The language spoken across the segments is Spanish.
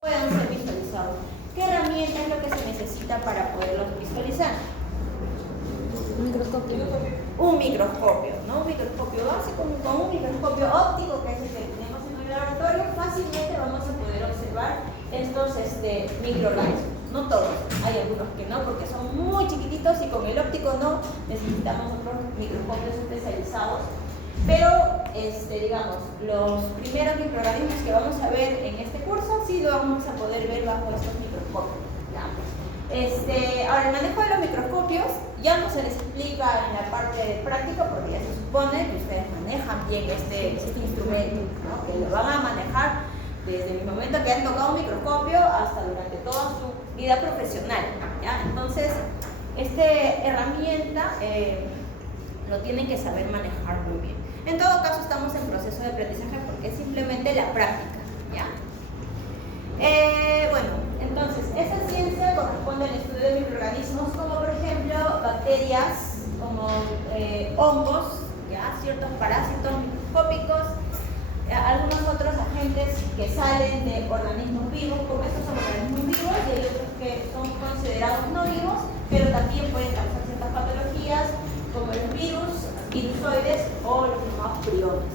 puedan ser visualizados. ¿Qué herramienta es lo que se necesita para poderlos visualizar? Un microscopio. Un microscopio, ¿no? Un microscopio básico con un microscopio óptico, que es el que tenemos en el laboratorio. Fácilmente vamos a poder observar estos microorganismos. No todos, hay algunos que no, porque son muy chiquititos y con el óptico no, necesitamos otros microscopios especializados. Pero, digamos, los primeros microorganismos que vamos a ver en este curso, sí lo vamos a poder ver bajo estos microscopios, ¿ya? Ahora, el manejo de los microscopios ya no se les explica en la parte de práctica, porque ya se supone que ustedes manejan bien este instrumento, ¿no? Que lo van a manejar desde el momento que han tocado un microscopio hasta durante toda su vida profesional, ¿ya? Entonces, esta herramienta lo tienen que saber manejar muy bien. En todo caso, estamos en proceso de aprendizaje porque es simplemente la práctica, ¿ya? Bueno, entonces, esta ciencia corresponde al estudio de microorganismos como, por ejemplo, bacterias, como hongos, ¿ya? Ciertos parásitos microscópicos, algunos otros agentes que salen de organismos vivos, como estos son organismos vivos, y hay otros que son considerados no vivos, pero también pueden causar ciertas patologías, como los virus, virusoides o los llamados priones.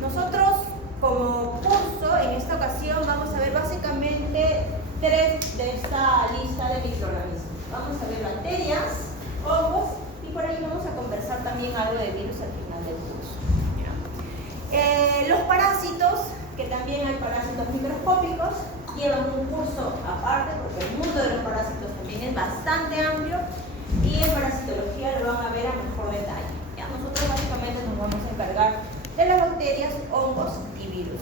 Nosotros, como curso, en esta ocasión vamos a ver básicamente 3 de esta lista de microorganismos. Vamos a ver bacterias, hongos, y por ahí vamos a conversar también algo de virus al final del curso. Los parásitos, que también hay parásitos microscópicos, llevan un curso aparte porque el mundo de los parásitos también es bastante amplio y en parasitología lo van a ver a mejor detalle. ¿Ya? Nosotros básicamente nos vamos a encargar de las bacterias, hongos y virus.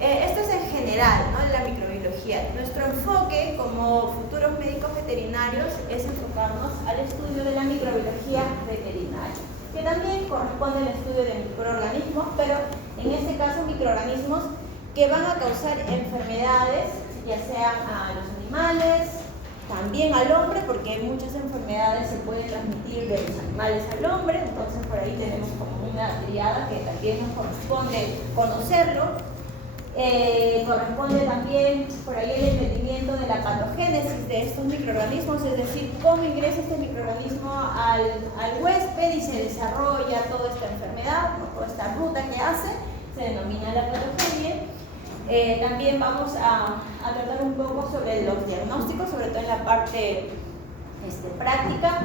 Esto es en general, ¿no? La microbiología. Nuestro enfoque como futuros médicos veterinarios es enfocarnos al estudio de la microbiología veterinaria, que también corresponde al estudio de microorganismos, pero en este caso microorganismos que van a causar enfermedades, ya sean a los animales, también al hombre, porque muchas enfermedades se pueden transmitir de los animales al hombre, entonces por ahí tenemos como una triada que también nos corresponde conocerlo. Corresponde también por ahí el entendimiento de la patogénesis de estos microorganismos, es decir, cómo ingresa este microorganismo al huésped y se desarrolla toda esta enfermedad, ¿no? Toda esta ruta que hace, se denomina la patogenia. También vamos a tratar un poco sobre los diagnósticos, sobre todo en la parte práctica.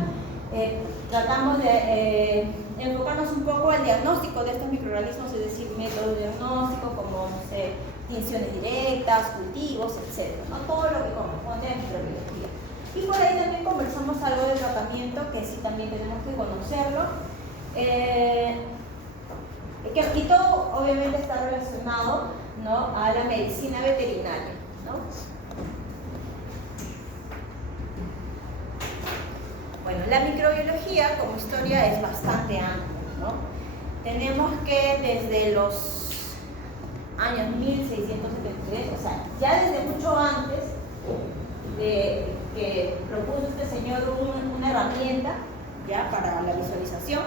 Tratamos de enfocarnos un poco al diagnóstico de estos microorganismos, es decir, métodos de diagnóstico como, no sé, tinciones directas, cultivos, etc., ¿no? Todo lo que corresponde a microbiología. Y por ahí también conversamos algo de tratamiento, que sí también tenemos que conocerlo. Y todo obviamente está relacionado, ¿no?, a la medicina veterinaria, ¿no? Bueno, la microbiología como historia es bastante amplia, ¿no? Tenemos que desde los años 1673, o sea, ya desde mucho antes de que propuso este señor una herramienta ya para la visualización,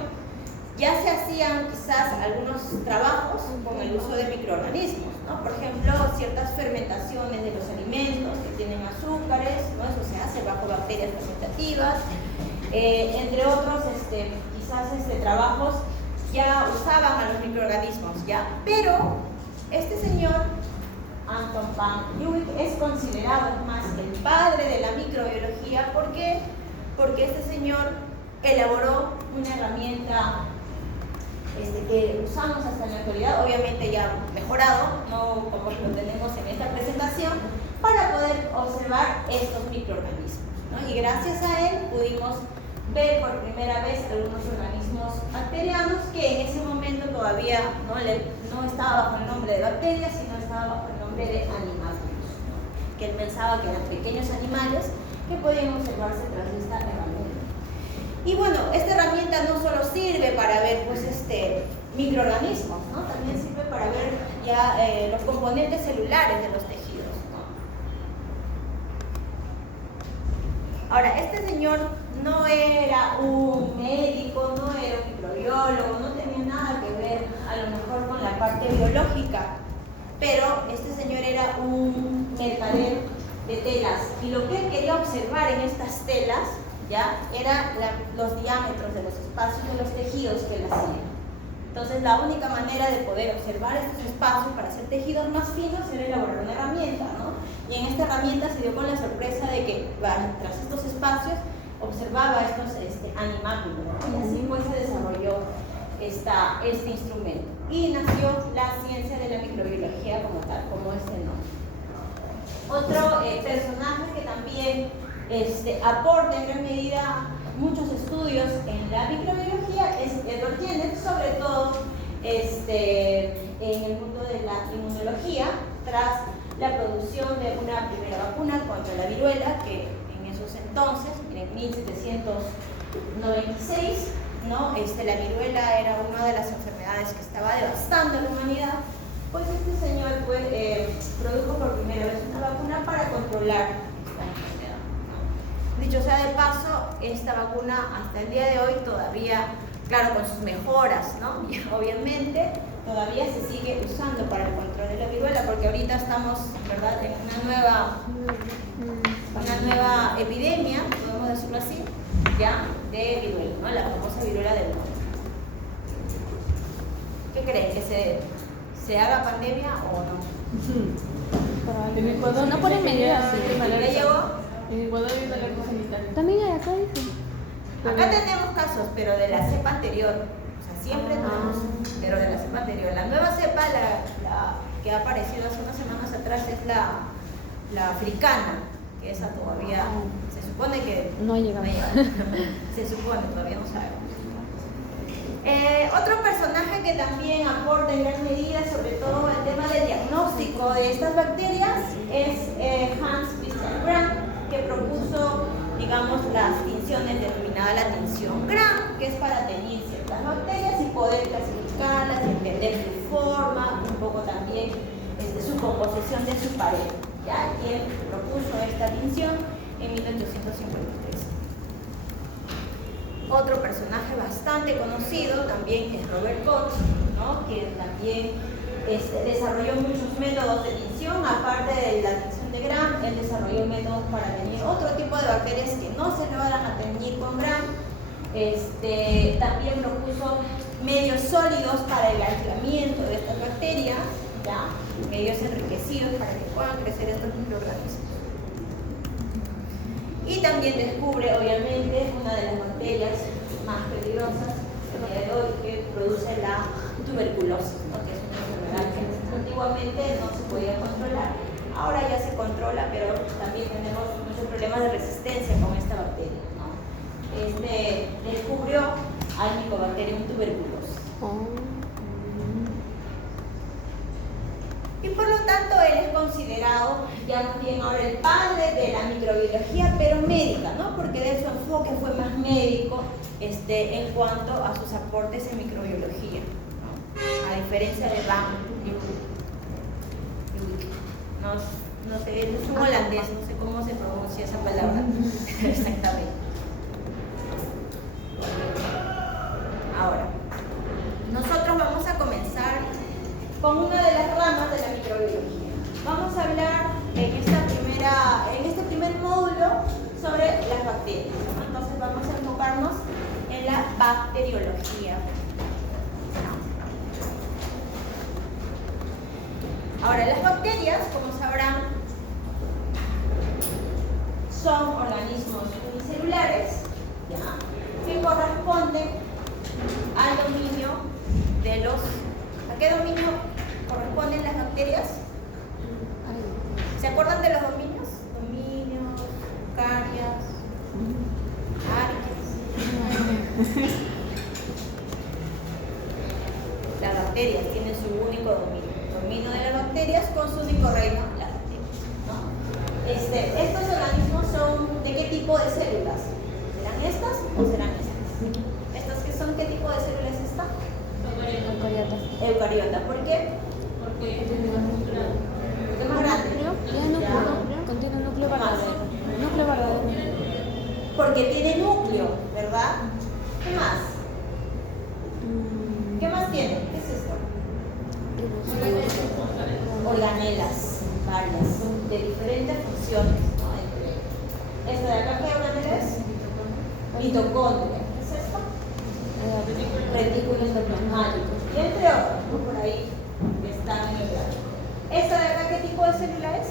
ya se hacían quizás algunos trabajos con el uso de microorganismos, ¿no? Por ejemplo, ciertas fermentaciones de los alimentos que tienen azúcares, ¿no? Eso se hace bajo bacterias fermentativas. Entre otros, quizás trabajos ya usaban a los microorganismos, ¿ya? Pero este señor, Anton van Leeuwenhoek, es considerado más el padre de la microbiología. ¿Por qué? Porque este señor elaboró una herramienta que usamos hasta en la actualidad, obviamente ya mejorado, no como lo tenemos en esta presentación, para poder observar estos microorganismos, ¿no? Y gracias a él pudimos ver por primera vez algunos organismos bacterianos que en ese momento todavía no estaba bajo el nombre de bacterias, sino estaba bajo el nombre de animalculos, ¿no? Que él pensaba que eran pequeños animales que podían observarse tras esta herramienta. Y bueno, esta herramienta no solo sirve para ver microorganismos, ¿no? También sirve para ver ya los componentes celulares de los tejidos, ¿no? Ahora, este señor no era un médico, no era un microbiólogo, no tenía nada que ver a lo mejor con la parte biológica pero este señor era un mercader de telas y lo que él quería observar en estas telas ya era los diámetros de los espacios de los tejidos que él hacía. Entonces la única manera de poder observar estos espacios para hacer tejidos más finos era elaborar una herramienta, ¿no? Y en esta herramienta se dio con la sorpresa de que tras estos espacios observaba estos animáculos, ¿no? Y así pues se desarrolló este instrumento y nació la ciencia de la microbiología como tal, como este nombre. Otro personaje que también aporta en gran medida muchos estudios en la microbiología es Edward Jenner, sobre todo en el mundo de la inmunología, tras la producción de una primera vacuna contra la viruela, que en esos entonces, en 1796, ¿no? La viruela era una de las enfermedades que estaba devastando a la humanidad. Pues este señor produjo por primera vez una vacuna para controlar esta enfermedad, ¿no? Dicho sea de paso, esta vacuna hasta el día de hoy todavía, claro, con sus mejoras, ¿no? Y obviamente todavía se sigue usando para el control de la viruela, porque ahorita estamos, ¿verdad?, en una nueva epidemia, podemos decirlo así, ya, de viruela, ¿no? La famosa viruela del mono. ¿Qué creen? ¿Que se haga pandemia o no? En Ecuador no ponen medidas. ¿Ya llegó? En Ecuador hay una alerta sanitaria. También hay acá, dice. Acá tenemos casos, pero de la cepa anterior. O sea, siempre tenemos, pero de la cepa anterior. La nueva cepa, la que ha aparecido hace unas semanas atrás, es la africana, que esa todavía se supone que No ha llegado. Se supone, todavía no sabemos. Otro personaje que también aporta en gran medida, sobre todo el tema del diagnóstico de estas bacterias, es Hans Christian Gram, que propuso, digamos, las tinciones denominada la tinción Gram, que es para teñir ciertas bacterias y poder clasificarlas, entender su forma, un poco también su composición de su pared. ¿Ya? Quien propuso esta tinción en 1853. Otro personaje bastante conocido también es Robert Koch, ¿no? Quien también desarrolló muchos métodos de tinción, aparte de la tinción de Gram. Él desarrolló métodos para teñir otro tipo de bacterias que no se logran a teñir con Gram. También propuso medios sólidos para el aislamiento de estas bacterias, ¿ya? Medios enriquecidos para que puedan crecer estos microorganismos. Y también descubre, obviamente, una de las bacterias más peligrosas el día de hoy, que produce la tuberculosis, ¿no? Que es una enfermedad que antiguamente no se podía controlar. Ahora ya se controla, pero también tenemos muchos problemas de resistencia con esta bacteria, ¿no? Descubrió al Mycobacterium tuberculosis. Y por lo tanto él es considerado ya más bien ahora el padre de la microbiología, pero médica, ¿no? Porque de su enfoque fue más médico en cuanto a sus aportes en microbiología, ¿no? A diferencia de Van Leeuwenhoek. No sé, es un holandés, no sé cómo se pronuncia esa palabra exactamente. Ahora, nosotros vamos a comenzar con una de las ramas de la microbiología. Vamos a hablar en este primer módulo sobre las bacterias, ¿no? Entonces vamos a enfocarnos en la bacteriología. Ahora, las bacterias, como sabrán, son organismos unicelulares, ¿ya?, que corresponden al dominio de los... ¿A qué dominio corresponden las bacterias? ¿Se acuerdan de los dominios? Dominios, carias, arques. Las bacterias tienen su único dominio. El dominio de las bacterias con su único reino, las bacterias, ¿no? Estos organismos son ¿de qué tipo de células? ¿Serán estas o serán estas? ¿Estas que son qué tipo de células están? Eucariota. ¿Por qué? Porque es más grande. Porque es más grande. Contiene núcleo verdadero. Núcleo verdadero. Porque tiene núcleo, ¿verdad? ¿Qué más? ¿Qué más tiene? ¿Qué es esto? organelas, varias, de diferentes funciones, ¿no? Esta de acá, ¿qué organela es? Mitocondria. ¿Qué es esto? Retículo endoplasmático. Y entre otros, ¿no? Por ahí están en el gráfico. ¿Esta de acá qué tipo de célula es?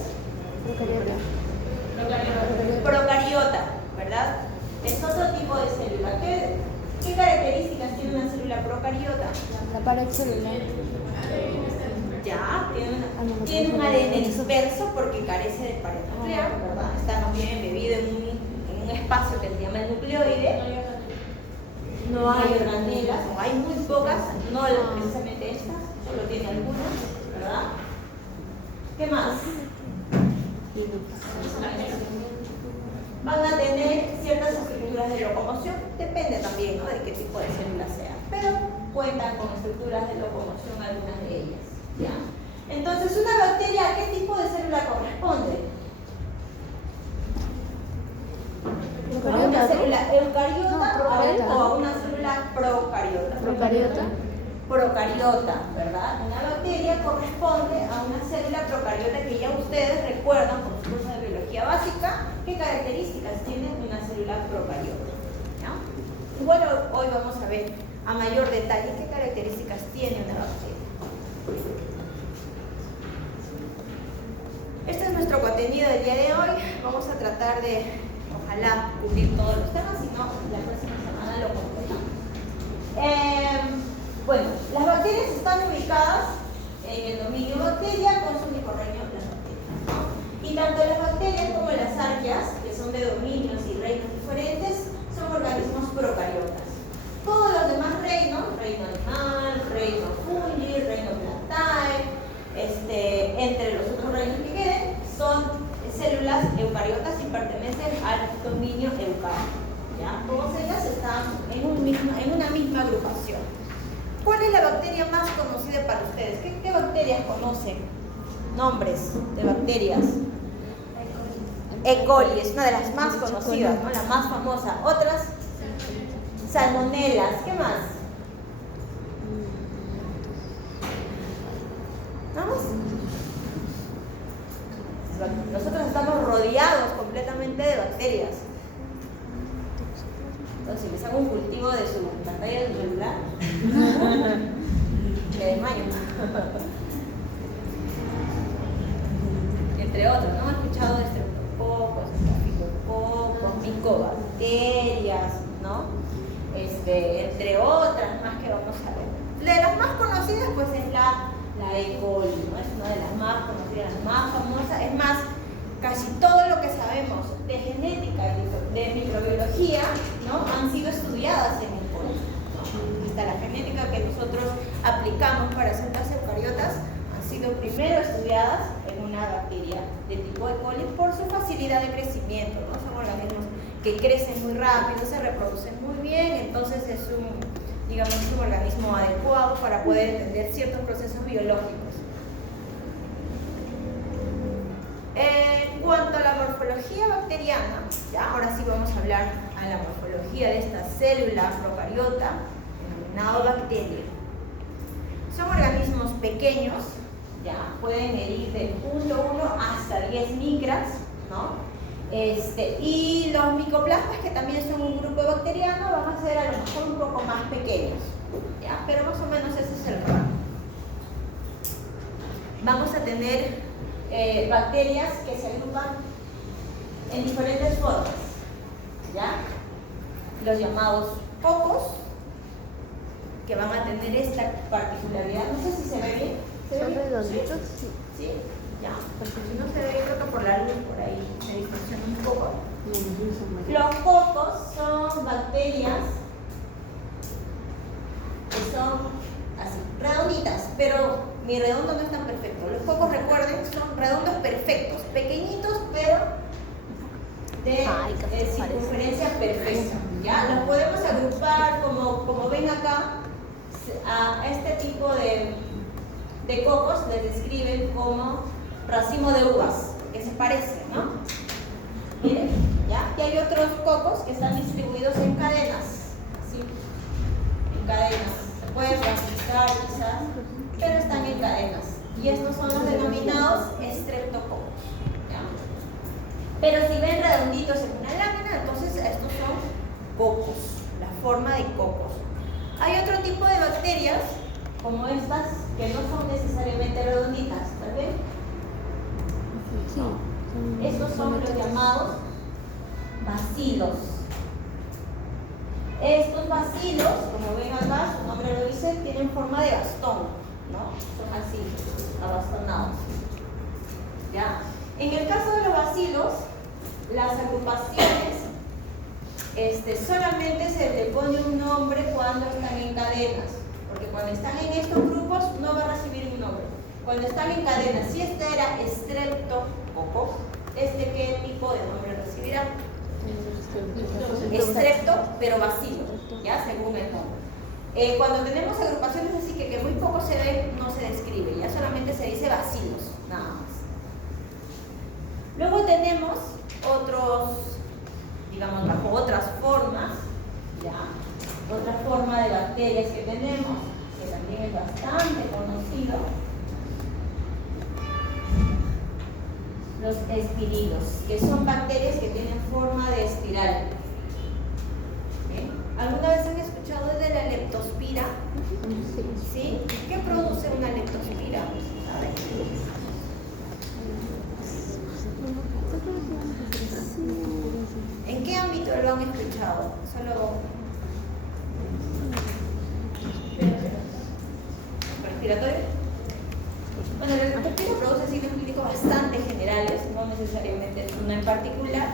Procariota, ¿verdad? Es otro tipo de célula. ¿Qué características tiene una célula procariota? La pared celular. Ya, tiene un ADN disperso porque carece de pared nuclear, ¿verdad? Está más bien embebido en un espacio que se llama el nucleoide. No hay organelas, o hay muy pocas, no precisamente estas, solo tiene algunas, ¿verdad? ¿Qué más? Van a tener ciertas estructuras de locomoción, depende también, ¿no?, de qué tipo de célula sea, pero cuentan con estructuras de locomoción algunas de ellas, ¿ya? Entonces, una bacteria, ¿a qué tipo de célula corresponde? ¿A una célula eucariota o a una célula procariota? Procariota, ¿verdad? Una bacteria corresponde a una célula procariota que ya ustedes recuerdan por su curso de biología básica qué características tiene una célula procariota, ¿ya? Igual hoy vamos a ver a mayor detalle qué características tiene una bacteria. Este es nuestro contenido del día de hoy. Vamos a tratar de, ojalá, cubrir todos los temas, si no, la próxima semana lo completamos. Bueno, las bacterias están ubicadas en el dominio bacteria con su único reino, las bacterias, ¿no? Y tanto las bacterias como las arqueas, que son de dominios y reinos diferentes, son organismos procariotas. Todos los demás reinos, reino animal, reino fungi, reino plantae, entre los otros reinos que queden, son células eucariotas y pertenecen al dominio eucario, ¿ya? Todas ellas están en una misma agrupación. ¿Cuál es la bacteria más conocida para ustedes? ¿Qué bacterias conocen? Nombres de bacterias. E. coli es una de las más conocidas, ¿no?, la más famosa. Otras, salmonelas. ¿Qué más? ¿Vamos? Nosotros estamos rodeados completamente de bacterias. Entonces, si les hago un cultivo de su pantalla de celular, me desmayo. Entre otros, ¿no? ¿Han escuchado de estreptococos, estafilococos, micobacterias, ¿no? Entre otras más que vamos a ver. De las más conocidas, pues, es la E. coli, ¿no? Es una de las más conocidas, la más famosa. Es más, casi todo lo que sabemos de genética y de microbiología, ¿no?, han sido estudiadas en el coli, ¿no? Hasta la genética que nosotros aplicamos para células eucariotas han sido primero estudiadas en una bacteria de tipo E. coli por su facilidad de crecimiento, ¿no? Son organismos que crecen muy rápido, se reproducen muy bien, entonces es un organismo adecuado para poder entender ciertos procesos biológicos. En cuanto a la morfología bacteriana, ya ahora sí vamos a hablar a la morfología de esta célula procariota, denominado bacteria. Son organismos pequeños, ya pueden medir de 0.1 hasta 10 micras, ¿no? Y los micoplasmas, que también son un grupo bacteriano, van a ser a lo mejor un poco más pequeños, ¿ya? Pero más o menos ese es el rango. Vamos a tener bacterias que se agrupan en diferentes formas, ¿ya? Los llamados cocos, que van a tener esta particularidad. No sé si se ve bien. ¿Se ve bien? redonditos, ¿Sí? ¿Sí? Ya. Porque si no se ve, creo que por la luz por ahí se distorsiona un poco. Los cocos son bacterias que son así, redonditas, pero mi redondo no es tan perfecto. Los cocos, recuerden, son redondos perfectos, pequeñitos, pero de circunferencia perfecta. ¿Ya? Los podemos agrupar, como ven acá, a este tipo de cocos les describen como racimo de uvas, que se parecen, ¿no? Miren, ¿ya? Y hay otros cocos que están distribuidos en cadenas, ¿sí? En cadenas. Se pueden clasificar quizás, pero están en cadenas, Y estos son los denominados estreptococos. ¿Ya? Pero si ven redonditos en una lámina, entonces estos son cocos, la forma de cocos. Hay otro tipo de bacterias, como estas, que no son necesariamente redonditas, ¿verdad? Sí. Estos son los llamados bacilos. Estos bacilos, como ven acá, su nombre lo dice, tienen forma de bastón, ¿no? Son así, abastonados. ¿Ya? En el caso de los bacilos, las agrupaciones solamente se le pone un nombre cuando están en cadenas, porque cuando están en estos grupos no va a recibir un nombre. Cuando están en cadenas, si este era estreptococo, ¿qué tipo de nombre recibirá? Estrepto, pero bacilo, ya según el nombre. Cuando tenemos agrupaciones así que muy poco se ven, no se describe, ya solamente se dice bacilos, nada más. Luego tenemos otros, digamos, bajo otras formas, ya, otra forma de bacterias que tenemos, que también es bastante conocido, los espirilos, que son bacterias que tienen forma de espiral. ¿Bien? ¿Alguna vez han escuchado de la leptospira? ¿Sí? ¿Qué produce una leptospira? ¿Saben? ¿En qué ámbito lo han escuchado? Solo respiratorio. Bueno, la leptospira produce signos clínicos bastante generales, no necesariamente es una en particular,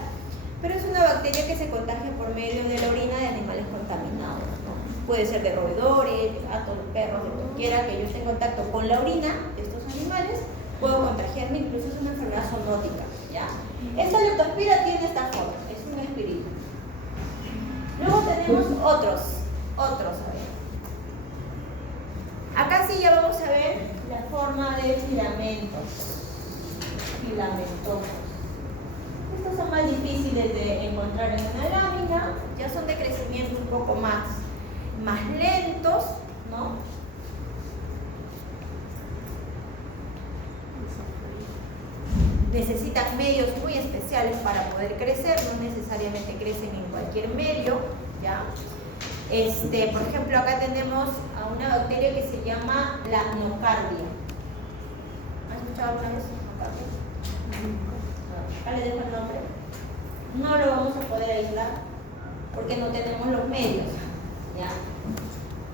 pero es una bacteria que se contagia por medio de la orina de animales contaminados, ¿no? Puede ser de roedores, de gatos, de perros, de cualquiera que yo esté en contacto con la orina de estos animales, puedo contagiarme, incluso es una enfermedad zoonótica, ¿ya? Esta leptospira tiene esta forma, es un espirito. Luego tenemos otros, a ver. Acá sí ya vamos a ver la forma de filamentosos. Estos son más difíciles de encontrar en una lámina, ya son de crecimiento un poco más lentos, ¿no? Necesitan medios muy especiales para poder crecer, no necesariamente crecen en cualquier medio, ¿ya? Por ejemplo, acá tenemos a una bacteria que se llama la nocardia. ¿Han escuchado alguna vez nocardia? Acá le dejo el nombre. No lo vamos a poder aislar porque no tenemos los medios, ¿ya?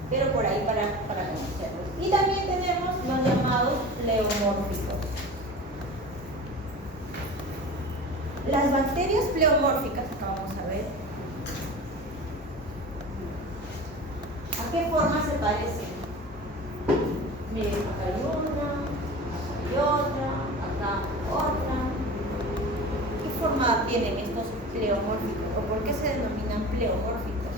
Pero por ahí para conocerlos. Y también tenemos los llamados pleomórficos. Las bacterias pleomórficas, acá vamos a ver, ¿a qué forma se parecen? Miren, acá hay otra, acá otra. ¿Qué forma tienen estos pleomórficos? ¿O por qué se denominan pleomórficos?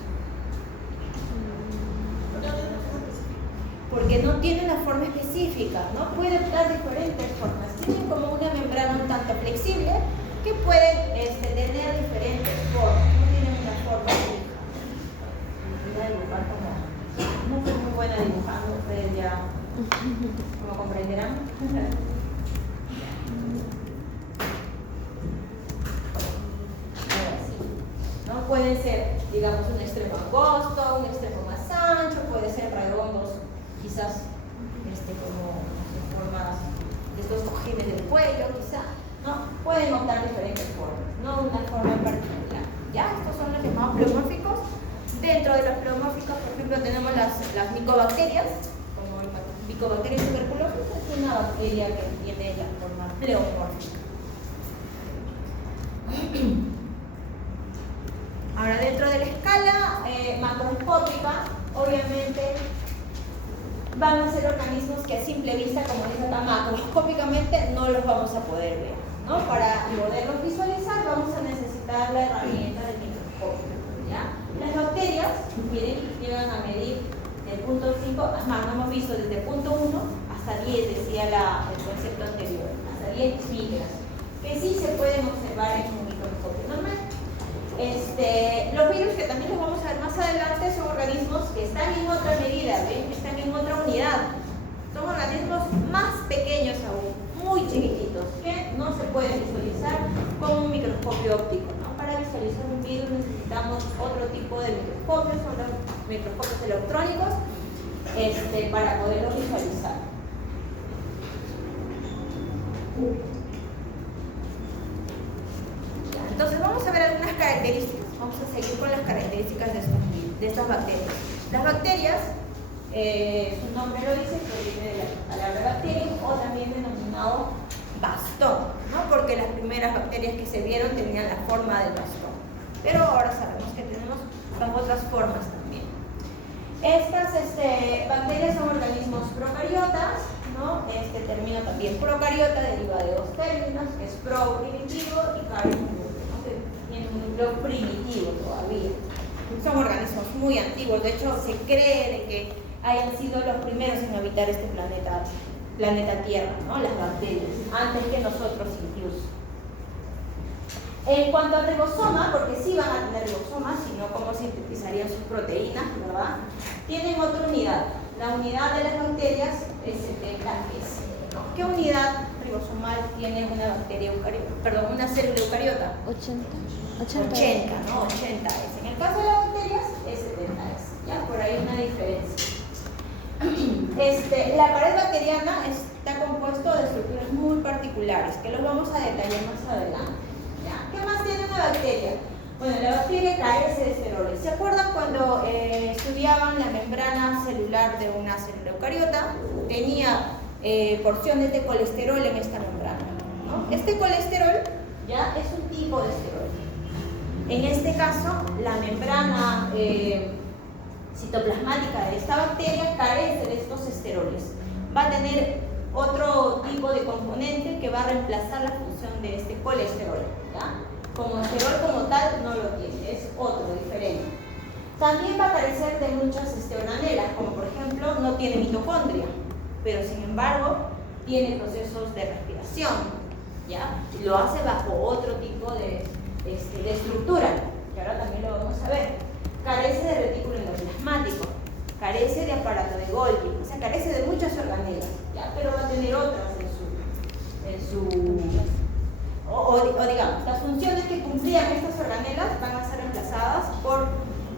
Porque no tienen una forma específica, ¿no? Pueden dar diferentes formas. Tienen como una membrana un tanto flexible que pueden tener diferentes formas. No tienen una forma fija. Voy a dibujar como... No soy muy buena dibujando, ustedes ya como comprenderán. ¿No? Pueden ser, digamos, un extremo angosto, un extremo más ancho, puede ser redondos, quizás como formas de estos cojines del cuello, quizás, ¿no? Pueden optar diferentes formas, no una forma en particular. ¿Ya? Estos son los llamados pleomórficos. Dentro de los pleomórficos, por ejemplo, tenemos las micobacterias, como el Mycobacterium tuberculosis, es una bacteria que tiene la forma pleomórfica. Ahora, dentro de la escala macroscópica, obviamente van a ser organismos que a simple vista, como dice acá, macroscópicamente no los vamos a poder ver, ¿no? Para poderlos visualizar vamos a necesitar la herramienta del microscopio, ¿ya? Las bacterias, miren, llegan a medir del punto 5, no hemos visto desde punto 1 hasta 10, decía el concepto anterior, hasta 10 micras, que sí se pueden observar en un microscopio normal. Los virus, que también los vamos a ver más adelante, son organismos que están en otra medida, ¿ven? Están en otra unidad. Son organismos más pequeños. puede visualizar con un microscopio óptico, ¿no? Para visualizar un virus necesitamos otro tipo de microscopios, son los microscopios electrónicos, para poderlo visualizar. Entonces vamos a ver algunas características. Vamos a seguir con las características de estas bacterias. Las bacterias, su nombre lo dice, proviene de la palabra bacteria o también denominado bastón, ¿no? Porque las primeras bacterias que se vieron tenían la forma del bastón. Pero ahora sabemos que tenemos otras formas también. Estas bacterias son organismos procariotas, ¿no? Este término también procariota deriva de dos términos, que es pro primitivo y caryo, ¿no? Que tienen un núcleo primitivo todavía. Son organismos muy antiguos, de hecho se cree de que hayan sido los primeros en habitar este planeta Tierra, ¿no? Las bacterias, antes que nosotros incluso. En cuanto al ribosoma, porque sí van a tener ribosomas, sino cómo sintetizarían sus proteínas, ¿verdad? Tienen otra unidad. La unidad de las bacterias es STKS. ¿Qué unidad ribosomal tiene una bacteria eucariota? Perdón, una célula eucariota. 80, ¿no? 80S. En el caso de las bacterias es 70S. Ya, por ahí una diferencia. La pared bacteriana está compuesto de estructuras muy particulares, que los vamos a detallar más adelante. ¿Ya? ¿Qué más tiene una bacteria? Bueno, la bacteria carece de esteroles. ¿Se acuerdan cuando estudiaban la membrana celular de una célula eucariota? Tenía porciones de colesterol en esta membrana, ¿no? Este colesterol ya es un tipo de esterol. En este caso, la membrana citoplasmática de esta bacteria carece de estos esteroles. Va a tener otro tipo de componente que va a reemplazar la función de este colesterol, ¿ya? Como esterol como tal no lo tiene, es otro, diferente. También va a carecer de muchas organelas, como por ejemplo no tiene mitocondria, pero sin embargo tiene procesos de respiración, ¿ya? Lo hace bajo otro tipo de estructura, que ahora también lo vamos a ver. Carece de retículo endoplasmático, carece de aparato de Golgi, o sea, carece de muchas organelas, ¿ya? Pero va a tener otras digamos, las funciones que cumplían estas organelas van a ser reemplazadas por,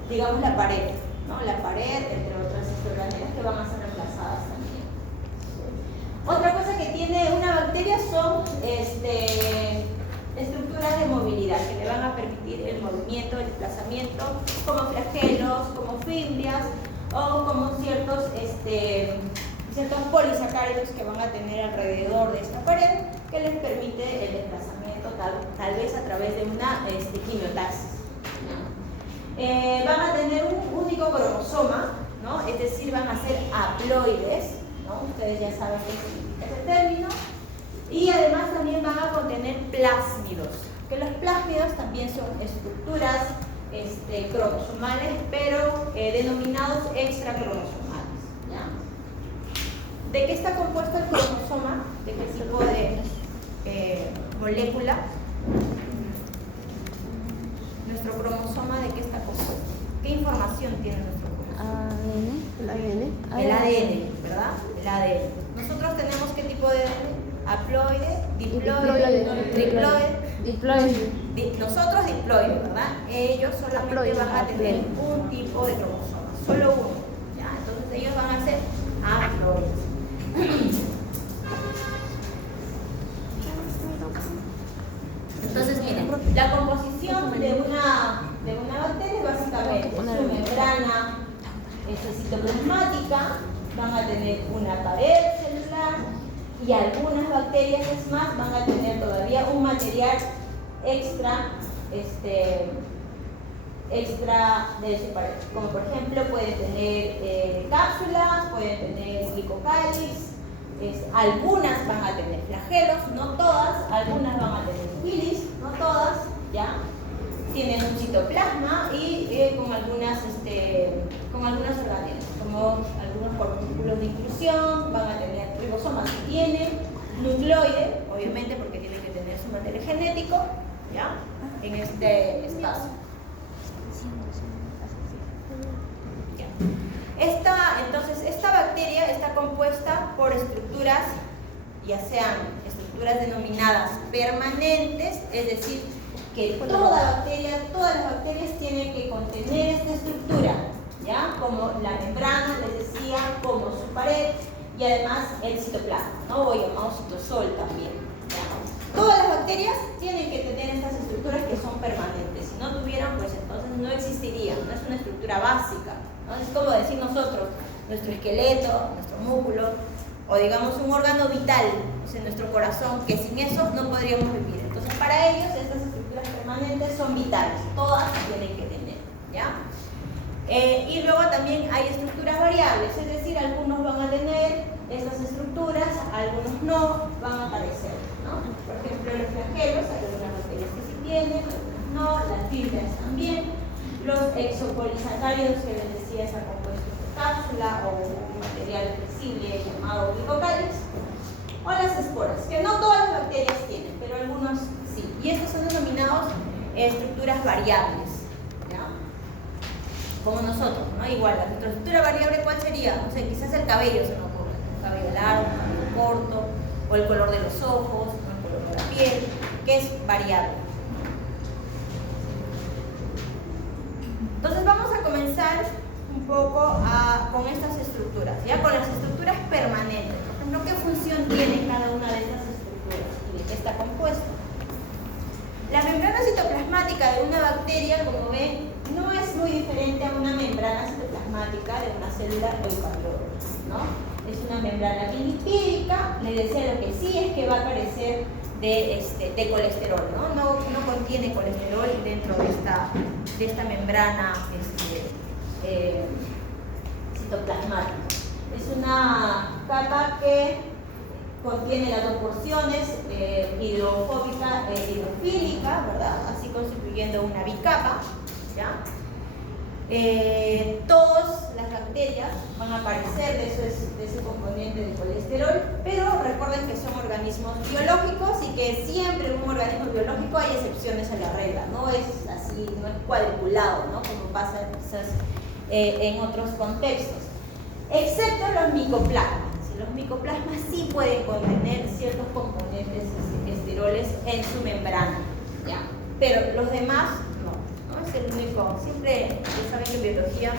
digamos, la pared, ¿no? La pared, entre otras organelas que van a ser reemplazadas también. Otra cosa que tiene una bacteria son estructuras de movilidad que le van a permitir el movimiento, el desplazamiento, como flagelos, como fibrias o como ciertos polisacáridos que van a tener alrededor de esta pared que les permite el desplazamiento tal vez a través de una quimiotaxis, ¿no? Van a tener un único cromosoma, ¿no? Es decir, van a ser haploides, ¿no? Ustedes ya saben qué significa ese término. Y además también van a contener plásmidos, que los plásmidos también son estructuras cromosomales, pero denominados extracromosomales, ¿ya? ¿De qué está compuesto el cromosoma? ¿De qué tipo de molécula? ¿Nuestro cromosoma de qué está compuesto? ¿Qué información tiene nuestro cromosoma? El ADN, ¿verdad? El ADN. ¿Nosotros tenemos qué tipo de ADN? Haploide, diploide, triploide. Nosotros diploide, ¿verdad? Ellos solamente van a tener un tipo de cromosoma, solo uno, ¿ya? Entonces ellos van a ser haploides. Entonces miren, la composición de una bacteria básicamente su membrana citoplasmática, van a tener una pared celular, y algunas bacterias es más van a tener todavía un material extra de su pared, como por ejemplo pueden tener cápsulas, pueden tener glicocálix, algunas van a tener flagelos, no todas, algunas van a tener bilis, no todas, ¿ya? Tienen un citoplasma y con algunas organelas, como algunos corpúsculos de inclusión, van a tener ribosomas que tienen, nucleoide, obviamente porque tienen que tener su material genético, ¿ya? En este espacio. Entonces, esta bacteria está compuesta por estructuras ya sean estructuras denominadas permanentes, es decir, que todas las bacterias tienen que contener esta estructura, ¿ya? Como la membrana, les decía, como su pared y además el citoplasma, ¿no? O llamado citosol también, ¿ya? Todas las bacterias tienen que tener estas estructuras que son permanentes. Si no tuvieran, pues entonces no existirían, no es una estructura básica, ¿no? Es como decir nosotros, nuestro esqueleto, nuestro músculo, o digamos un órgano vital, o sea, nuestro corazón, que sin eso no podríamos vivir. Entonces para ellos estas estructuras permanentes son vitales, todas tienen que tener, ¿ya? Y luego también hay estructuras variables, es decir, algunos van a tener estas estructuras, algunos no van a aparecer, ¿no? Por ejemplo, los flagelos, hay algunas bacterias que sí tienen, algunas no, las fibras también, los exopolisacáridos que les decía esa compuestos de cápsula o un material flexible llamado glicocálidos, o las esporas, que no todas las bacterias tienen, pero algunos sí, y estos son denominados estructuras variables, ¿ya? Como nosotros, ¿no? Igual, nuestra estructura variable, ¿cuál sería? No sé, quizás el cabello se me ocurre, un cabello largo, un cabello corto, o el color de los ojos, o el color de la piel, que es variable. Entonces vamos a comenzar un poco con estas estructuras, ya con las estructuras permanentes. Por ejemplo, ¿qué función tiene cada una de estas estructuras y de qué está compuesto? La membrana citoplasmática de una bacteria, como ven, no es muy diferente a una membrana citoplasmática de una célula eucariota, ¿no? Es una membrana bilipídica, le decía, lo que sí es que va a carecer de colesterol, ¿no? No contiene colesterol dentro de esta membrana citoplasmática. Es una capa que contiene las dos porciones, hidrofóbica e hidrofílica, ¿verdad? Así constituyendo una bicapa, ¿ya? Todas las bacterias van a carecer de ese componente de colesterol, pero recuerden que son organismos biológicos y que siempre en un organismo biológico hay excepciones a la regla, no es así, no es cuadriculado, ¿no? Como pasa quizás en otros contextos, excepto los micoplasmas. Los micoplasmas sí pueden contener ciertos componentes esteroles en su membrana, ¿ya? Pero los demás no es el único. Siempre, ustedes saben que en biología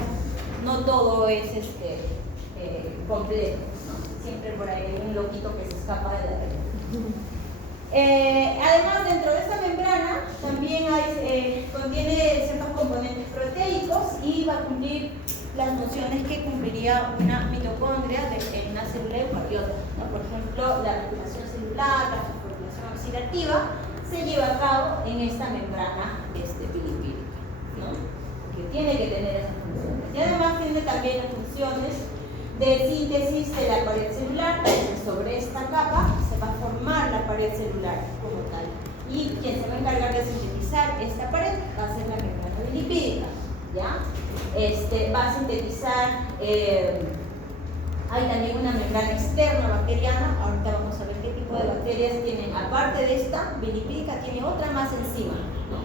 no todo es completo, ¿no? Siempre por ahí hay un loquito que se escapa de la regla. Además, dentro de esta membrana también contiene ciertos componentes proteicos y va a cumplir las funciones que cumpliría una mitocondria en una célula eucariota, ¿no? Por ejemplo, la regulación celular, la fosforilación oxidativa se lleva a cabo en esta membrana bilipídica, ¿no? Que tiene que tener esas funciones. Y además tiene también las funciones de síntesis de la pared celular. Sobre esta capa se va a formar la pared celular como tal. Y quien se va a encargar de sintetizar esta pared va a ser la membrana bilipídica, ¿ya? Va a sintetizar, hay también una membrana externa bacteriana. Ahorita vamos a ver qué tipo de bacterias tienen, aparte de esta bilipídica, tiene otra más encima, ¿no?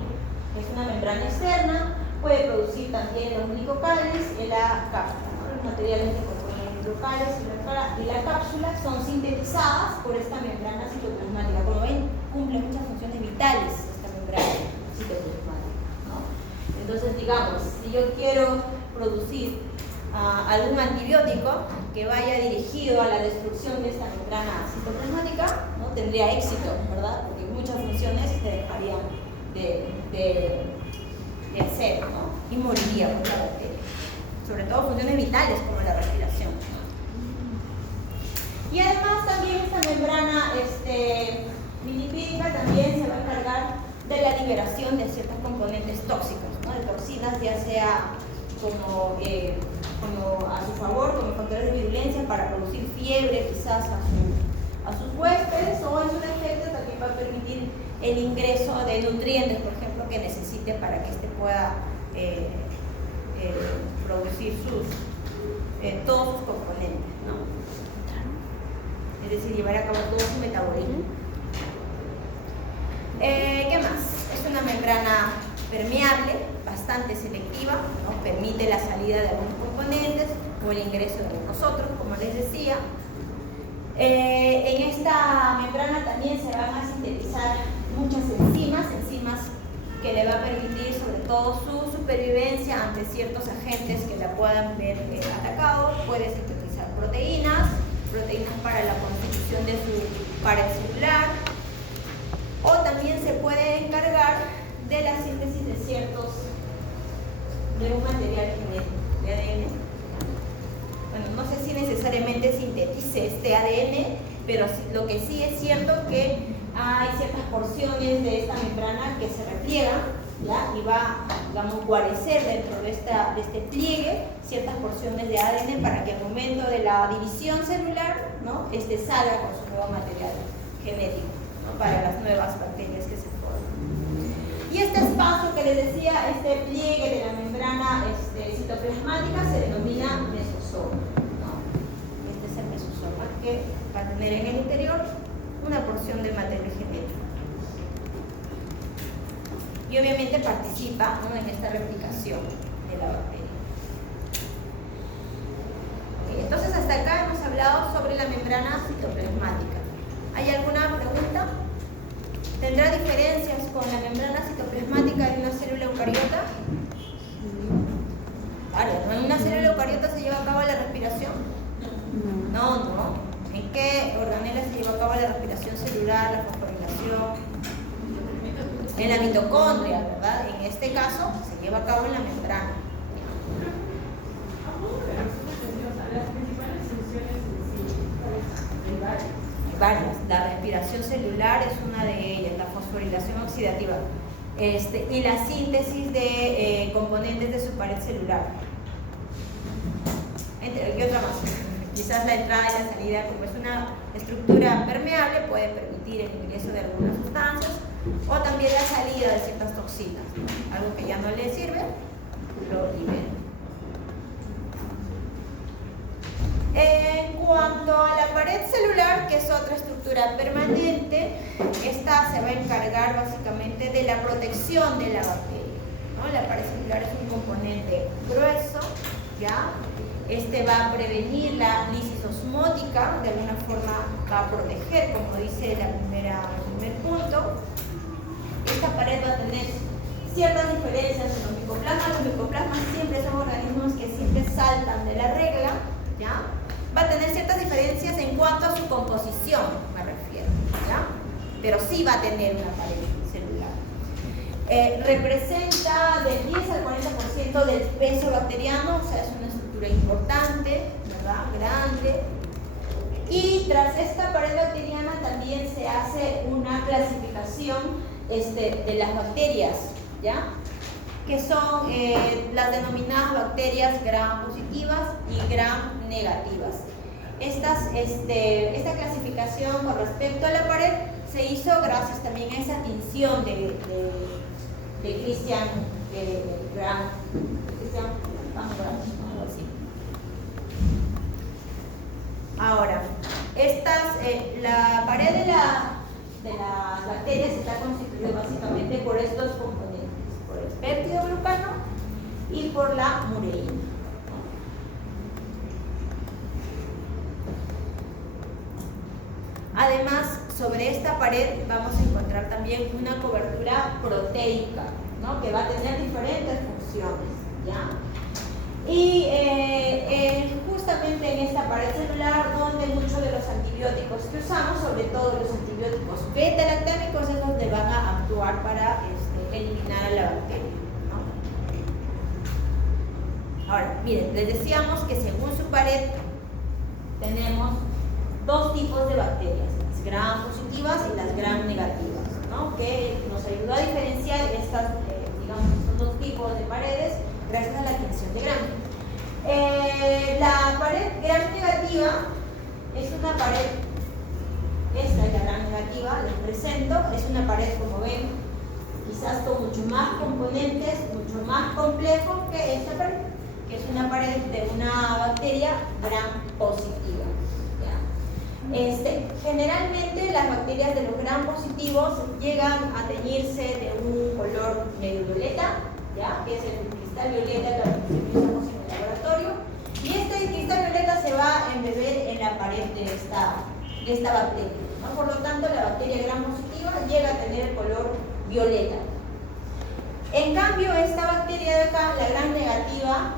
Es una membrana externa, puede producir también los glicocálidos y la cápsula, ¿no? Los materiales que componen los glicocálidos y la cápsula son sintetizadas por esta membrana citoplasmática. Como ven, cumple muchas funciones vitales esta membrana citoplasmática, ¿no? Entonces, digamos, si yo quiero producir algún antibiótico que vaya dirigido a la destrucción de esta membrana citoplasmática, ¿no? Tendría éxito, ¿verdad? Porque muchas funciones se dejarían de hacer, ¿no? Y moriría por la bacteria. Sobre todo funciones vitales como la respiración, ¿no? Y además también esta membrana bilipídica también se va a encargar de la liberación de ciertos componentes tóxicos, ¿no? De toxinas, ya sea como a su favor, como factores de virulencia para producir fiebre quizás a sus huéspedes, o en su defecto también va a permitir el ingreso de nutrientes, por ejemplo, que necesite para que pueda producir todos sus componentes, ¿no? Es decir, llevar a cabo todo su metabolismo. ¿Qué más? Es una membrana permeable, bastante selectiva, ¿no? Permite la salida de algunos componentes o el ingreso de algunos otros, como les decía. En esta membrana también se van a sintetizar muchas enzimas que le va a permitir sobre todo su supervivencia ante ciertos agentes que la puedan ver atacados. Puede sintetizar proteínas para la constitución de su pared celular, o también se puede encargar de la síntesis de un material genético, de ADN. Bueno, no sé si necesariamente sintetice este ADN, pero lo que sí es cierto que hay ciertas porciones de esta membrana que se repliegan, ¿ya? Y va, digamos, guarecer dentro de este pliegue ciertas porciones de ADN para que al momento de la división celular, ¿no?, salga con su nuevo material genético, ¿no?, para las nuevas bacterias que se forman. Y este espacio que les decía, este pliegue de la membrana citoplasmática, se denomina mesosoma, ¿no? Este es el mesosoma, que va a tener en el interior una porción de material genético. Y obviamente participa, ¿no?, en esta replicación de la bacteria. Entonces hasta acá hemos hablado sobre la membrana citoplasmática. ¿Hay alguna pregunta? ¿Tendrá diferencias con la membrana citoplasmática de una célula eucariota? Claro, ¿en una célula eucariota se lleva a cabo la respiración? No. ¿En qué organela se lleva a cabo la respiración celular, la fosforilación? En la mitocondria, ¿verdad? En este caso se lleva a cabo en la membrana. Hay varias. La respiración celular es una de ellas, la fosforilación oxidativa, y la síntesis de componentes de su pared celular. ¿Qué otra más? Quizás la entrada y la salida, como es una estructura permeable, puede permitir el ingreso de algunas sustancias, o también la salida de ciertas toxinas, ¿no? Algo que ya no le sirve, lo libera. En cuanto a la pared celular, que es otra estructura permanente, esta se va a encargar básicamente de la protección de la bacteria, ¿no? La pared celular es un componente grueso, ¿ya? Este va a prevenir la lisis osmótica, de alguna forma va a proteger, como dice el primer punto. Esta pared va a tener ciertas diferencias en los micoplasmas. Los micoplasmas siempre son organismos que siempre saltan de la regla, ¿ya? Va a tener ciertas diferencias en cuanto a su composición, me refiero, ¿ya? Pero sí va a tener una pared celular. Representa del 10 al 40% del peso bacteriano, o sea, es una estructura importante, ¿verdad? Grande. Y tras esta pared bacteriana también se hace una clasificación de las bacterias, ¿ya? Que son las denominadas bacterias gram positivas y gram negativas. Esta clasificación con respecto a la pared se hizo gracias también a esa tinción de Christian Gram, algo así. Ahora, la pared de las bacterias está constituida básicamente por estos componentes, por el péptidoglucano y por la mureína. Además, sobre esta pared vamos a encontrar también una cobertura proteica, ¿no?, que va a tener diferentes funciones, ¿ya? Y justamente en esta pared celular, donde muchos de los antibióticos que usamos, sobre todo los antibióticos beta-lactámicos, es donde van a actuar para eliminar a la bacteria, ¿no? Ahora, miren, les decíamos que según su pared tenemos dos tipos de bacterias, las gram positivas y las gram negativas, ¿no?, que nos ayudó a diferenciar estos dos tipos de paredes gracias a la adquisición de Gram. La pared gram negativa es una pared, esta es la gram negativa, les presento, es una pared, como ven, quizás con mucho más componentes, mucho más complejo que esta pared, que es una pared de una bacteria gram positiva, ¿ya? Generalmente las bacterias de los gram positivos llegan a teñirse de un color medio violeta, ¿ya?, que es el cristal violeta que utilizamos en el laboratorio, y este cristal violeta se va a embeber en la pared de esta de esta bacteria, ¿no? Por lo tanto, la bacteria gram positiva llega a tener el color violeta. En cambio, esta bacteria de acá, la gram negativa,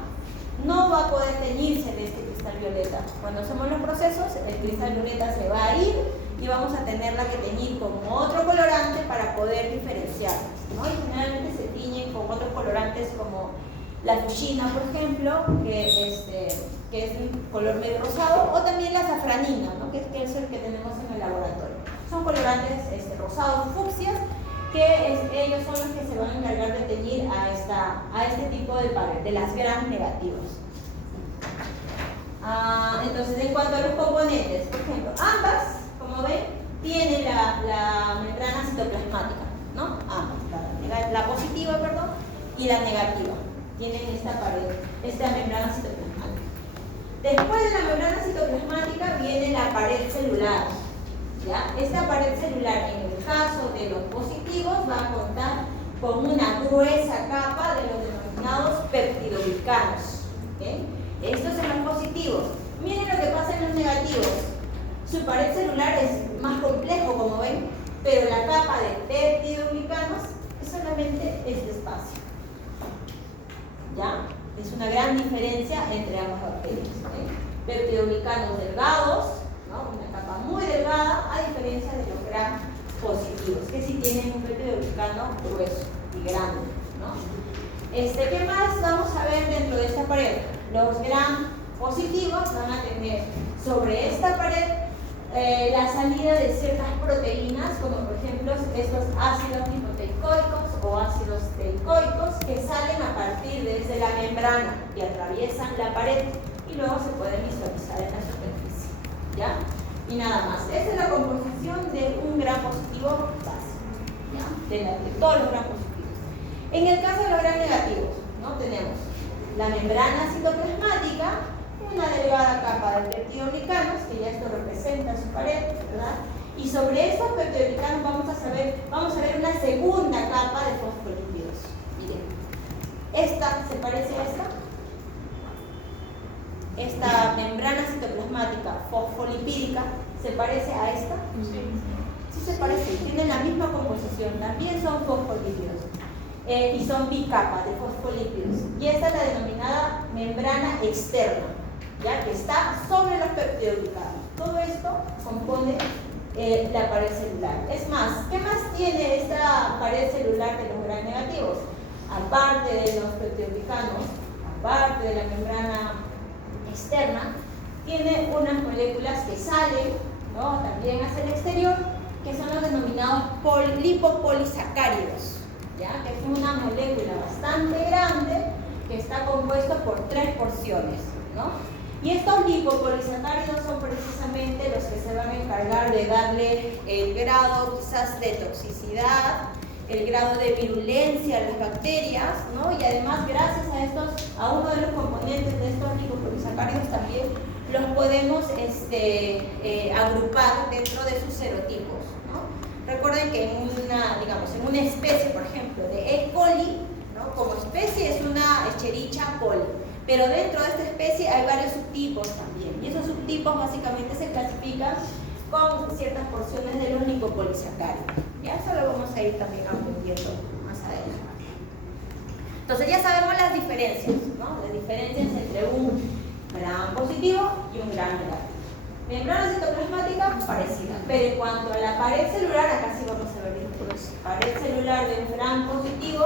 no va a poder teñirse de este cristal violeta. Cuando hacemos los procesos, el cristal violeta se va a ir y vamos a tenerla que teñir con otro colorante para poder diferenciarlas, ¿no? Y generalmente se tiñen con otros colorantes como la fuchsina, por ejemplo, que es un color medio rosado, o también la safranina, ¿no? que es el que tenemos en el laboratorio. Son colorantes rosados fucsias que ellos son los que se van a encargar de teñir a este tipo de pared, de las gram negativas. Entonces, en cuanto a los componentes, por ejemplo, ambas, como ven, tienen la membrana citoplasmática, ¿no? Ambas, la positiva, perdón, y la negativa. Tienen esta pared, esta membrana citoplasmática. Después de la membrana citoplasmática viene la pared celular, ¿ya? Esta pared celular, en el caso de los positivos, va a contar con una gruesa capa de los denominados peptidoglicanos, ¿okay? Estos son los positivos. Miren lo que pasa en los negativos. Su pared celular es más complejo, como ven, pero la capa de peptidoglicanos es solamente este espacio. ¿Ya? Es una gran diferencia entre ambas bacterias. Peptidoglicanos delgados, ¿no? Una capa muy delgada, a diferencia de los gram positivos, que sí tienen un peptidoglicano grueso y grande, ¿no? ¿Qué más vamos a ver dentro de esta pared? Los gram positivos van a tener sobre esta pared la salida de ciertas proteínas, como por ejemplo estos ácidos lipoteicoicos o ácidos teicoicos, que salen a partir desde la membrana y atraviesan la pared y luego se pueden visualizar en la superficie, ¿ya? Y nada más. Esta es la composición de un gram positivo básico, ¿ya? De todos los gram positivos. En el caso de los gram negativos, ¿no? Tenemos la membrana citoplasmática, una delgada capa de peptidoglicanos, que ya esto representa su pared, ¿verdad? Y sobre estos peptidoglicanos vamos a ver una segunda capa de fosfolípidos. Miren, esta se parece a esta. Esta membrana citoplasmática fosfolipídica se parece a esta. Sí se parece, tienen la misma composición, también son fosfolípidos. Y son bicapas de fosfolípidos. Y esta es la denominada membrana externa, ¿ya? Que está sobre los peptidoglicanos. Todo esto compone la pared celular. Es más, ¿qué más tiene esta pared celular de los gram negativos? Aparte de los peptidoglicanos, aparte de la membrana externa, tiene unas moléculas que salen, ¿no? También hacia el exterior, que son los denominados lipopolisacáridos, ¿ya? Que es una molécula bastante grande que está compuesto por 3 porciones, ¿no? Y estos lipopolisacáridos son precisamente los que se van a encargar de darle el grado quizás de toxicidad, el grado de virulencia a las bacterias, ¿no? Y además, gracias a uno de los componentes de estos lipopolisacáridos también los podemos agrupar dentro de sus serotipos, ¿no? Recuerden que en una especie, por ejemplo, de E. coli, ¿no? Como especie es una Escherichia coli, pero dentro de esta especie hay varios subtipos también, y esos subtipos básicamente se clasifican con ciertas porciones de los lipopolisacáridos. Ya eso lo vamos a ir también aprendiendo más adelante. Entonces ya sabemos las diferencias, ¿no? Las diferencias entre un gram positivo y un gram negativo. Membrana citoplasmática parecida, pero en cuanto a la pared celular, acá sí vamos a ver diferencias. Pared celular de un gram positivo,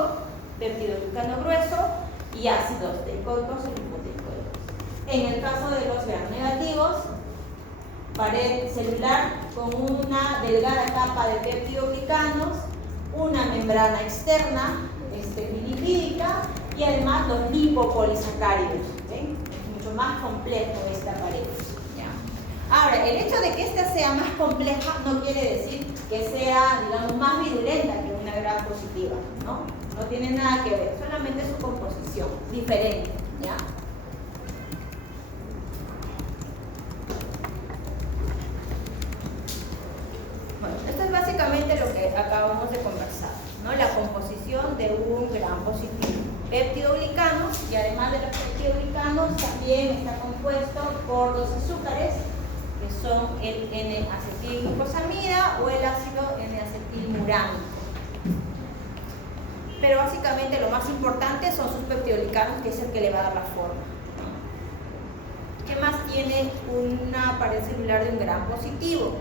peptidoglicano grueso y ácidos teicoicos o lipoteicoicos. En el caso de los gram negativos, pared celular con una delgada capa de peptidoglicanos, una membrana externa lipídica y además los lipopolisacáridos. ¿Ven? Es mucho más complejo esta pared. ¿Ya? Ahora, el hecho de que esta sea más compleja no quiere decir que sea, digamos, más virulenta que una gram positiva, ¿no? No tiene nada que ver, solamente su composición diferente, ¿ya? Bueno, esto es básicamente lo que acabamos de conversar, ¿no? La composición de un gram positivo. Peptidoglicanos, y además de los peptidoglicanos también está compuesto por los azúcares, que que son el N-acetilglucosamida o el ácido N-acetilmurámico. Pero básicamente lo más importante son sus peptidolicanos, que es el que le va a dar la forma. ¿Qué más tiene una pared celular de un gran positivo?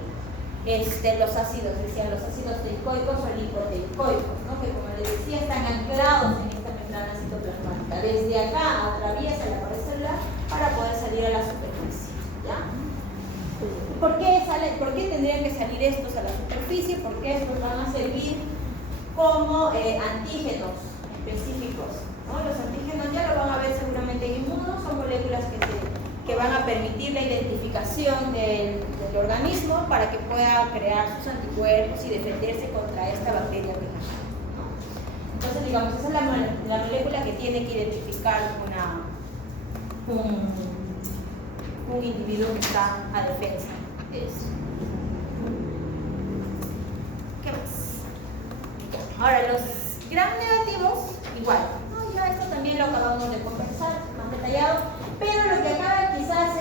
Los ácidos, decían los ácidos teicoicos o lipoteicoicos, ¿no? Que como les decía están anclados en esta membrana citoplasmática. Desde acá atraviesa la pared celular para poder salir a la superficie, ¿ya? ¿Por qué tendrían que salir estos a la superficie? Porque estos van a servir como antígenos específicos, ¿no? Los antígenos ya lo van a ver seguramente en inmunos, son moléculas que van a permitir la identificación del organismo para que pueda crear sus anticuerpos y defenderse contra esta bacteria venosa, ¿no? Entonces, digamos, esa es la molécula que tiene que identificar un individuo que está a defensa de eso. ¿Qué más? Ahora, los gram negativos, igual, ¿no? Ya esto también lo acabamos de conversar, más detallado. Pero lo que acá quizás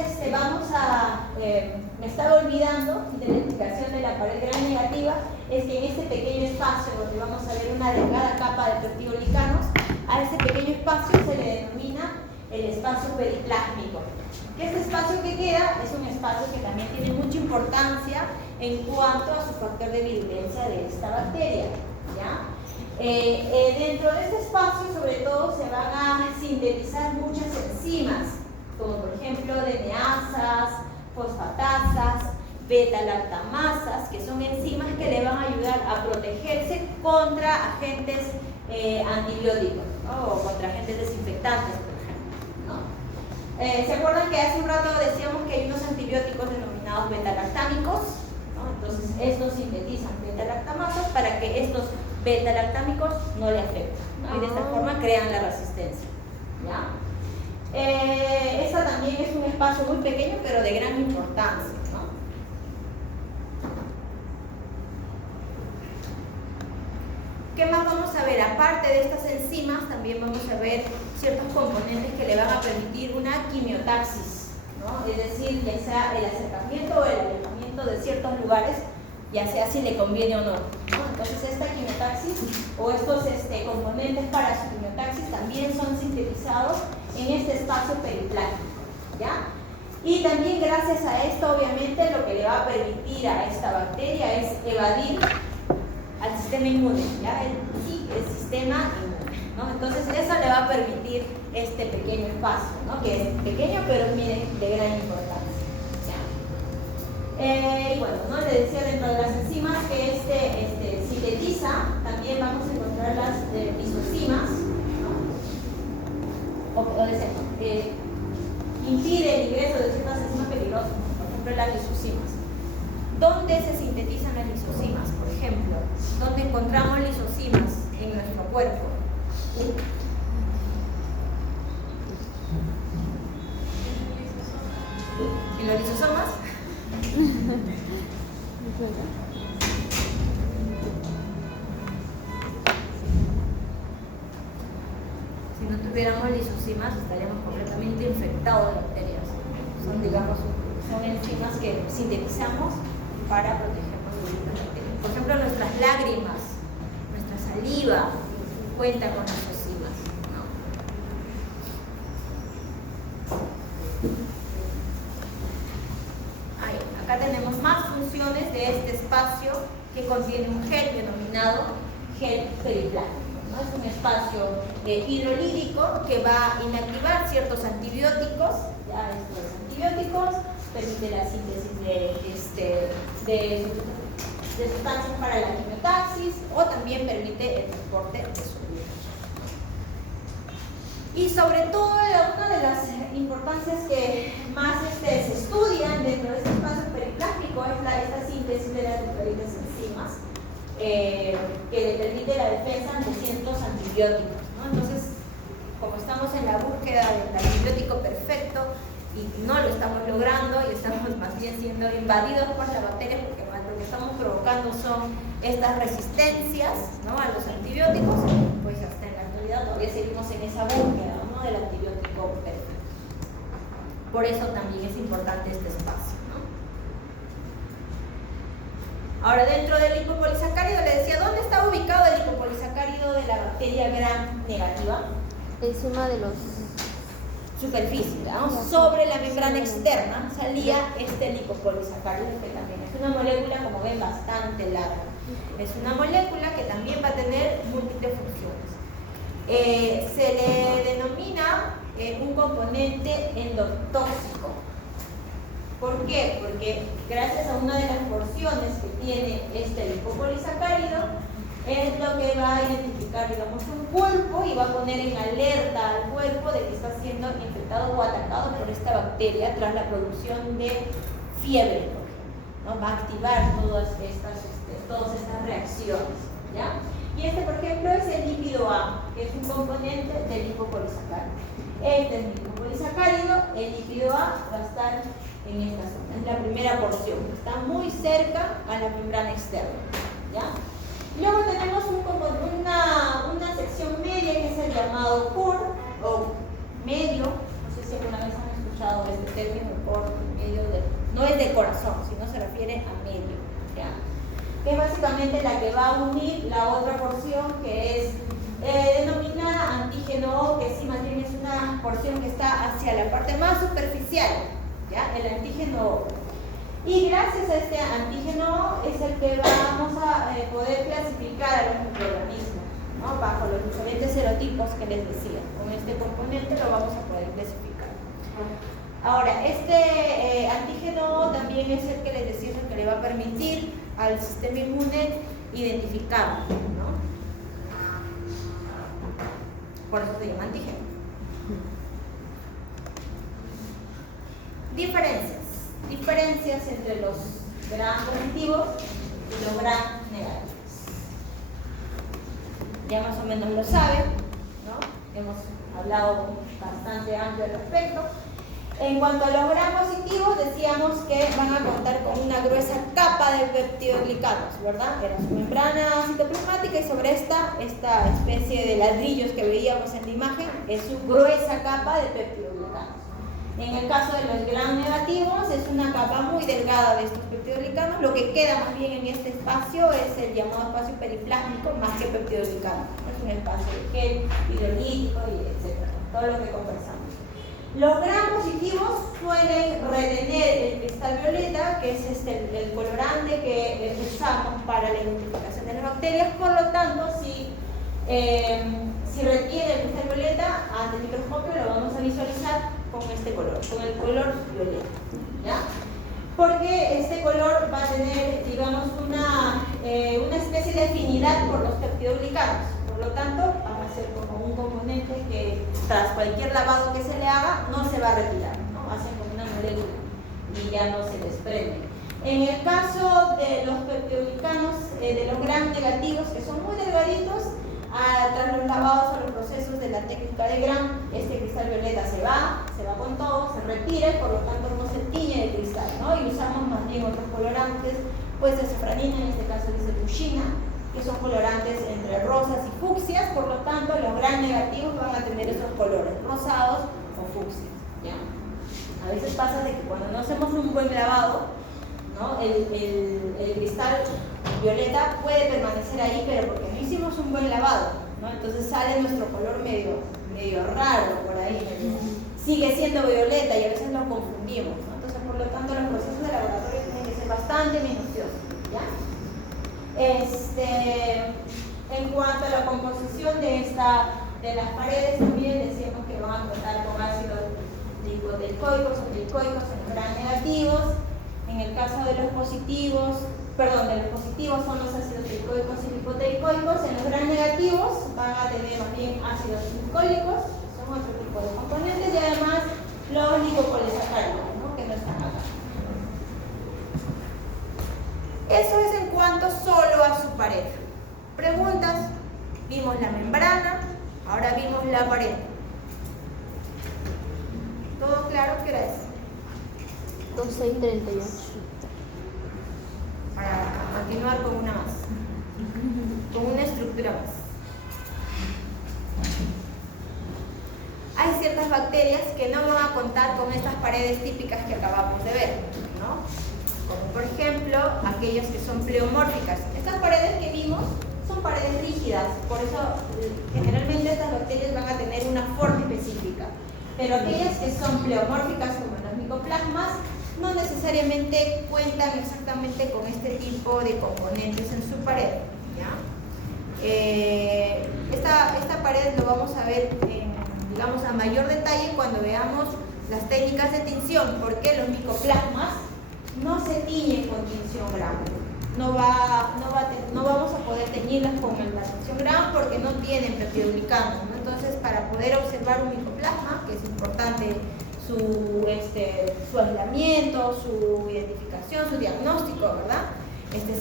me estaba olvidando de la explicación de la pared gram negativa es que en este pequeño espacio donde vamos a ver una delgada capa de peptidolicanos, a ese pequeño espacio se le denomina el espacio periplásmico. Este espacio que queda es un espacio que también tiene mucha importancia en cuanto a su factor de virulencia de esta bacteria, ¿ya? Dentro de este espacio sobre todo se van a sintetizar muchas enzimas, como por ejemplo DNasas, fosfatasas, beta-lactamasas, que son enzimas que le van a ayudar a protegerse contra agentes antibióticos, ¿no? O contra agentes desinfectantes, por ejemplo, ¿no? ¿Se acuerdan que hace un rato decíamos que hay unos antibióticos denominados beta-lactámicos, ¿no? Entonces estos sintetizan beta-lactamasas para que estos beta-lactámicos no le afecten, ¿no? Y de esta forma crean la resistencia, ¿ya? Esta también es un espacio muy pequeño pero de gran importancia, ¿no? ¿Qué más vamos a ver? Aparte de estas enzimas, también vamos a ver ciertos componentes que le van a permitir una quimiotaxis, ¿no? Es decir, ya sea el acercamiento o el alejamiento de ciertos lugares, ya sea si le conviene o no, ¿no? Entonces esta quimiotaxis o estos componentes para su quimiotaxis también son sintetizados en este espacio periplásmico, ¿ya? Y también gracias a esto, obviamente, lo que le va a permitir a esta bacteria es evadir al sistema inmune, ¿ya? El sistema inmune, ¿no? Entonces eso le va a permitir este pequeño espacio, ¿no? Que es pequeño pero miren de gran importancia, ¿ya? Y bueno, ¿no? Le decía dentro de las enzimas que sintetiza, también vamos a encontrar las lisocimas, impide el ingreso de ciertas enzimas peligrosas, por ejemplo las lisocimas. ¿Dónde se sintetizan las lisocimas? Por ejemplo, ¿dónde encontramos lisocimas en nuestro cuerpo? ¿En los lisosomas? Si no tuviéramos lisocimas estaríamos completamente infectados de bacterias. Son enzimas que sintetizamos para protegernos de estas bacterias. Por ejemplo, nuestras lágrimas, nuestra saliva cuenta con lisozimas, ¿no? Acá tenemos más funciones de este espacio que contiene un gel denominado gel periplásmico. ¿No? Es un espacio hidrolítico que va a inactivar ciertos antibióticos, ya estos antibióticos permite la síntesis de sustancias para la quimiotaxis o también permite el transporte de sólidos. Y sobre todo, una de las importancias que más se estudian dentro de este espacio periplásmico es esta síntesis de las diferentes enzimas que le permite la defensa ante ciertos antibióticos, ¿no? Entonces, como estamos en la búsqueda del antibiótico perfecto y no lo estamos logrando y estamos más bien siendo invadidos por la bacteria porque lo que estamos provocando son estas resistencias, ¿no? A los antibióticos, pues hasta en la actualidad todavía seguimos en esa búsqueda, ¿no? Del antibiótico perfecto. Por eso también es importante este espacio, ¿no? Ahora, dentro del lipopolisacárido, le decía, ¿dónde está ubicado el lipopolisacárido de la bacteria gram negativa? Encima de los... Superficie, ¿no? Sobre la membrana externa salía este lipopolisacárido, que también es una molécula, como ven, bastante larga. Es una molécula que también va a tener múltiples funciones. Se le denomina un componente endotóxico. ¿Por qué? Porque gracias a una de las porciones que tiene este lipopolisacárido, es lo que va a identificar, digamos, un cuerpo y va a poner en alerta al cuerpo de que está siendo infectado o atacado por esta bacteria tras la producción de fiebre, ¿no? Va a activar todas estas reacciones, ¿ya? Y este, por ejemplo, es el lípido A, que es un componente del lipopolisacárido. Este es el lipopolisacárido, el lípido A va a estar en esta zona, es la primera porción, está muy cerca a la membrana externa, ¿ya? Luego tenemos una sección media que es el llamado core o medio. No sé si alguna vez han escuchado este término, core, medio no es de corazón, sino se refiere a medio, ¿ya? Que es básicamente la que va a unir la otra porción que es denominada antígeno O, que sí más bien es una porción que está hacia la parte más superficial, ¿ya? El antígeno O. Y gracias a este antígeno es el que vamos a poder clasificar a los microorganismos, ¿no? Bajo los diferentes serotipos que les decía. Con este componente lo vamos a poder clasificar. Ahora, este antígeno también es el que les decía, el que le va a permitir al sistema inmune identificarlo, ¿no? Por eso se llama antígeno. Diferencias entre los gram positivos y los gram negativos. Ya más o menos lo saben, ¿no? Hemos hablado bastante amplio al respecto. En cuanto a los gram positivos, decíamos que van a contar con una gruesa capa de peptidoglicanos, ¿verdad? Era su membrana citoplasmática y sobre esta especie de ladrillos que veíamos en la imagen es su gruesa capa de peptidoglicanos. En el caso de los gram negativos es una capa muy delgada de estos peptidoglicanos. Lo que queda más bien en este espacio es el llamado espacio periplásmico más que peptidoglicano. Es un espacio de gel, hidrolítico y etcétera, todo lo que conversamos. Los gram positivos suelen retener el cristal violeta, que es el colorante que usamos para la identificación de las bacterias. Por lo tanto, si retiene el cristal violeta ante el microscopio, lo vamos a visualizar con este color, con el color violeta, ¿ya? Porque este color va a tener, digamos, una especie de afinidad por los peptidoglicanos. Por lo tanto, va a ser como un componente que tras cualquier lavado que se le haga no se va a retirar, ¿no? Hacen como una molécula y ya no se desprende. En el caso de los peptidoglicanos, de los gram negativos, que son muy delgaditos, tras los lavados o los procesos de la técnica de Gram, este cristal violeta se va con todo, se retira y por lo tanto no se tiñe de cristal, ¿no? Y usamos más bien otros colorantes, pues de safranina, en este caso dice pushina, que son colorantes entre rosas y fucsias. Por lo tanto los gram negativos van a tener esos colores, rosados o fucsias, ¿ya? A veces pasa de que cuando no hacemos un buen lavado, ¿no? el cristal violeta puede permanecer ahí, pero porque no hicimos un buen lavado, ¿no? Entonces sale nuestro color medio raro por ahí, sigue siendo violeta y a veces lo confundimos, ¿no? Entonces, por lo tanto, los procesos de laboratorio tienen que ser bastante minuciosos, ¿ya? En cuanto a la composición de las paredes, también decíamos que van a contar con ácidos lipoteicoicos o teicoicos en los gram negativos. En el caso de los positivos son los ácidos teicoicos y lipoteicoicos. En los gram negativos van a tener más bien ácidos glicólicos, que son otro tipo de componentes, y además los lipopolisacáridos, ¿no? Que no están acá. Eso es en cuanto solo a su pared. Preguntas. Vimos la membrana, ahora vimos la pared. ¿Todo claro? ¿Qué hora es? 12:38. Para continuar con una más, con una estructura más. Hay ciertas bacterias que no van a contar con estas paredes típicas que acabamos de ver, ¿no? Como por ejemplo, aquellas que son pleomórficas. Estas paredes que vimos son paredes rígidas, por eso generalmente estas bacterias van a tener una forma específica. Pero aquellas que son pleomórficas, como los micoplasmas, no necesariamente cuentan exactamente con este tipo de componentes en su pared, ¿ya? Esta pared lo vamos a ver digamos a mayor detalle cuando veamos las técnicas de tinción, porque los micoplasmas no se tiñen con tinción Gram. No vamos a poder teñirlas con la tinción Gram porque no tienen peptidoglicanos, ¿no? Entonces, para poder observar un micoplasma, que es importante su aislamiento, su identificación, su diagnóstico, ¿verdad?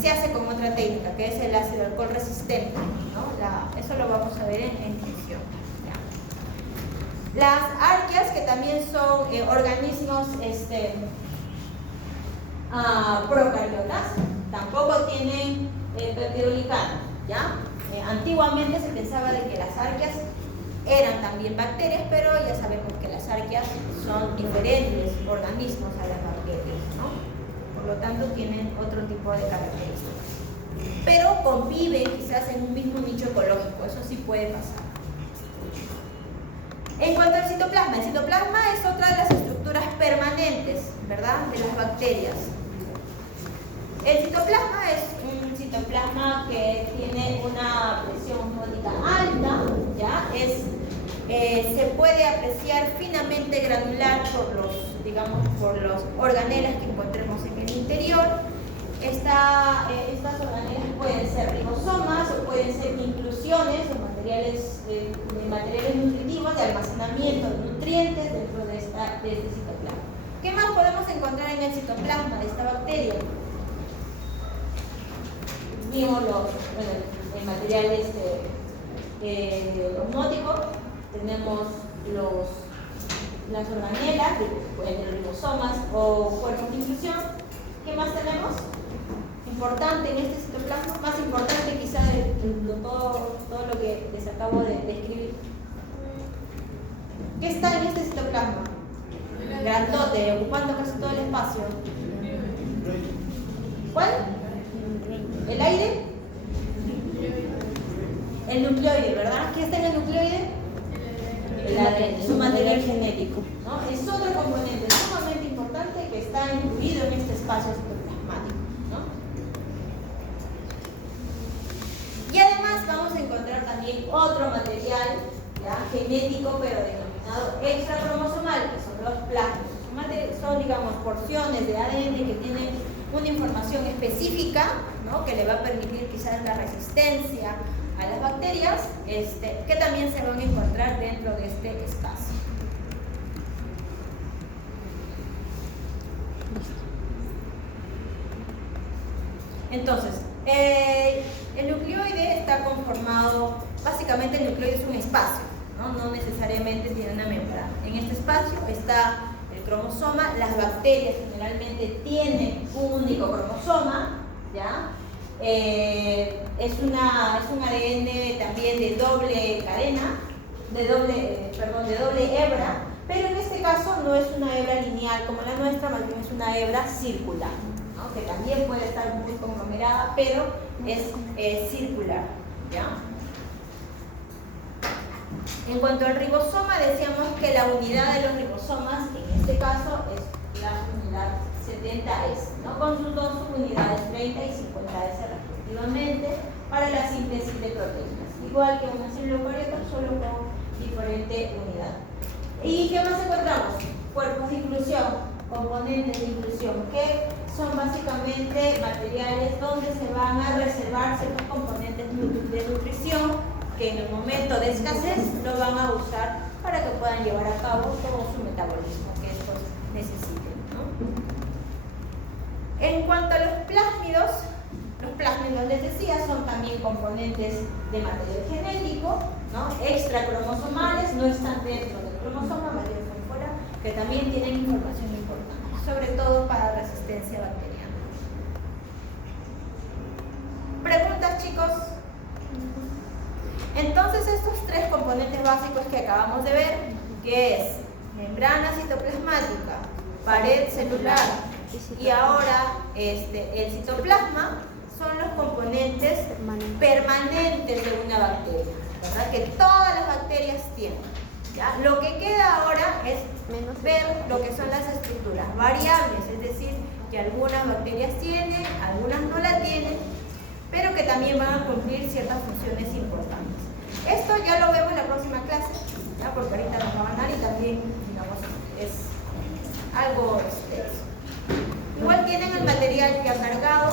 Se hace con otra técnica, que es el ácido alcohol resistente, ¿no? Eso lo vamos a ver en tinción. Las arqueas, que también son organismos procariotas, tampoco tienen peptidoglicano, ¿ya? Antiguamente se pensaba de que las arqueas eran también bacterias, pero ya sabemos que las arqueas son diferentes organismos a las bacterias, ¿no? Por lo tanto tienen otro tipo de características. Pero conviven quizás en un mismo nicho ecológico, eso sí puede pasar. En cuanto al citoplasma, el citoplasma es otra de las estructuras permanentes, ¿verdad?, de las bacterias. El citoplasma es un citoplasma que tiene una presión osmótica alta, ¿ya? Se puede apreciar finamente granular por los organelas que encontremos en el interior. Estas organelas pueden ser ribosomas o pueden ser inclusiones de materiales nutritivos de almacenamiento de nutrientes dentro de este citoplasma. ¿Qué más podemos encontrar en el citoplasma de esta bacteria? Vimos el material osmótico, tenemos las organelas, pueden ser ribosomas o cuerpos de inclusión. ¿Qué más tenemos? Importante en este citoplasma, más importante quizá de todo lo que les acabo de describir. ¿Qué está en este citoplasma? Grandote, ocupando casi todo el espacio. ¿Cuál? ¿El aire? El nucleoide, ¿verdad? ¿Qué está en el nucleoide? El ADN, su material genético, ¿no? Es otro componente sumamente importante que está incluido en este espacio citoplasmático, ¿no? Y además vamos a encontrar también otro material, ¿ya?, genético, pero denominado extracromosomal, que son los plasmidos. Son, digamos, porciones de ADN que tienen una información específica, ¿no?, que le va a permitir quizás la resistencia a las bacterias, que también se van a encontrar dentro de este espacio. Entonces, el nucleoide está conformado, básicamente el nucleoide es un espacio, no necesariamente tiene una membrana. En este espacio está el cromosoma. Las bacterias generalmente tienen un único cromosoma, ¿ya? Es un ADN también de doble cadena, de doble hebra, pero en este caso no es una hebra lineal como la nuestra, más bien es una hebra circular, ¿no?, que también puede estar muy conglomerada, pero es circular, ¿ya? En cuanto al ribosoma, decíamos que la unidad de los ribosomas, en este caso, es la unidad 70S, ¿no?, con sus dos subunidades 30 y 50S respectivamente, para la síntesis de proteínas. Igual que una célula eucariota, solo con diferente unidad. ¿Y qué más encontramos? Cuerpos de inclusión, componentes de inclusión, que son básicamente materiales donde se van a reservar ciertos componentes de nutrición que en el momento de escasez lo van a usar para que puedan llevar a cabo todo su metabolismo que estos necesiten, ¿no? En cuanto a los plásmidos les decía, son también componentes de material genético, ¿no?, extracromosomales, no están dentro del cromosoma, más bien están fuera, que también tienen información importante, sobre todo para resistencia bacteriana. ¿Preguntas, chicos? Entonces, estos tres componentes básicos que acabamos de ver, que es membrana citoplasmática, pared celular y ahora el citoplasma son los componentes permanentes de una bacteria, ¿verdad? Que todas las bacterias tienen. ¿Ya? Lo que queda ahora es ver lo que son las estructuras variables, es decir, que algunas bacterias tienen, algunas no la tienen, pero que también van a cumplir ciertas funciones importantes. Esto ya lo vemos en la próxima clase, ¿ya? Porque ahorita nos va a ganar y también, digamos, es algo extenso. Igual tienen el material ya cargado